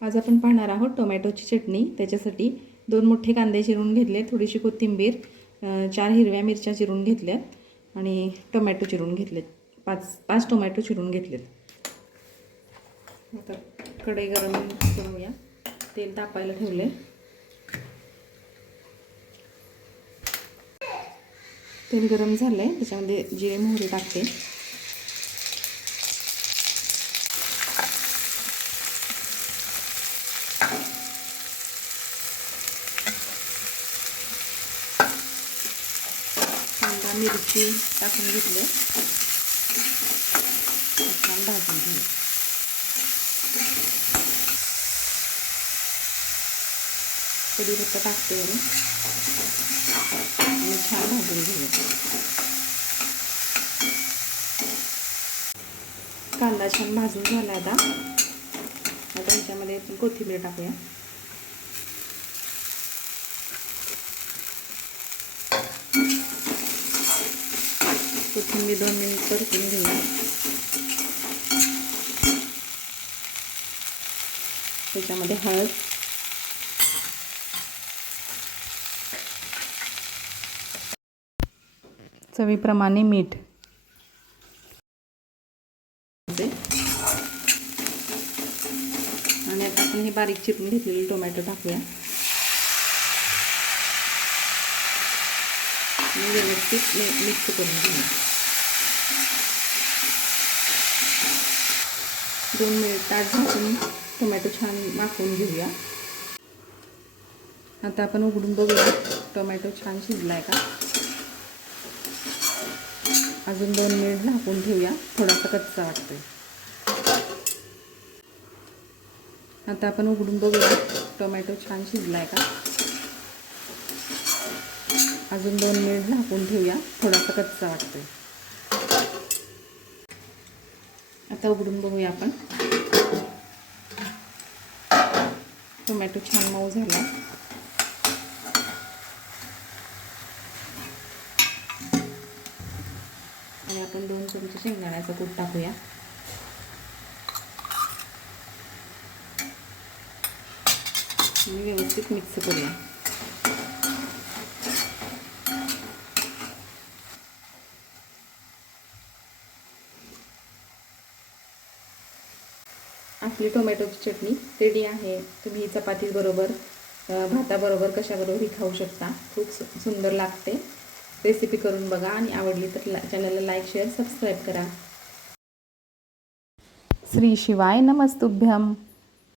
आज आपण पाहणार आहोत टोमॅटोची चटणी. त्याच्यासाठी दोन मोठे कांदे चिरून घेतले थोडीशी कोथिंबीर चार हिरव्या मिरच्या चिरून घेतल्यात आणि टोमॅटो चिरून घेतलेत. पाच पाच टोमॅटो चिरून घेतलेत. आता कढई गरम करूया. तेल तापायला ठेवले तेल गरम झालं आहे त्याच्यामध्ये जिरे मोहरी टाकते कांदा मिरची टाकून घेतले. छान भाजून घेऊ. कढीपत्ता टाकते वरून. आणि छान भाजून घेऊ. कांदा छान भाजून झाला आता. आता ह्याच्यामध्ये आपण कोथिंबीर टाकूया. कोथिंबीर दोन मिनिट परतून घेऊया. त्याच्यामध्ये हळद. चवीप्रमाणे मीठ. आणि आता आपण हे बारीक चिरून घेतलेले टोमॅटो टाकूया. म्हणजे मी व्यवस्थित मिक्स करून घेऊया दोन मिनिट ताट झाकून टोमॅटो छान माखवून घेऊया. आता आपण उघडून बघूया टोमॅटो छान शिजला आहे का. अजून दोन मिनिट झाकून ठेवूया थोडासा कच्चा वाटतोय. आता आपण उघडून बघूया टोमॅटो छान शिजला आहे का. अजून दोन मिनिट झाकून ठेवूया. थोडासा कच्चा वाटतोय. आता उघडून बघूया आपण. टोमॅटो छान मऊ झाला. आणि आपण दोन चमचे शेंगदाण्याचा कूट टाकूया. आणि व्यवस्थित मिक्स करूया. आपली टोमॅटोची चटणी रेडी आहे. तुम्ही चपातीबरोबर भाताबरोबर कशाबरोबरही खाऊ शकता. खूप सुंदर लागते. रेसिपी करून बघा आणि आवडली तर ला चॅनलला लाईक शेअर सबस्क्राईब करा. श्री शिवाय नमस्तुभ्यम.